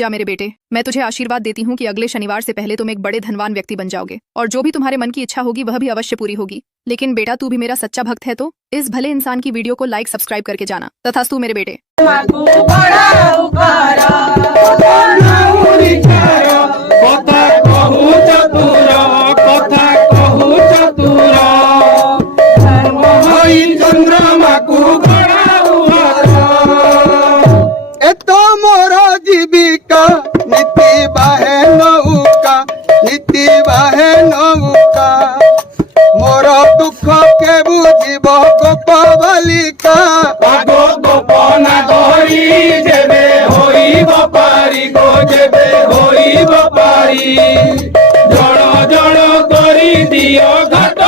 जा मेरे बेटे, मैं तुझे आशीर्वाद देती हूँ कि अगले शनिवार से पहले तुम एक बड़े धनवान व्यक्ति बन जाओगे और जो भी तुम्हारे मन की इच्छा होगी वह भी अवश्य पूरी होगी। लेकिन बेटा तू भी मेरा सच्चा भक्त है तो इस भले इंसान की वीडियो को लाइक सब्सक्राइब करके जाना। तथास्तु मेरे बेटे। जीविका नीति बाहे नौका, नीति बाहे नौका, मोर दुख के बुझिब गोप बालिका। आगो गोपना गरी जेबे होइब पारी गो, जेबे होइब पारी, जड़ जड़ करी दियो घाट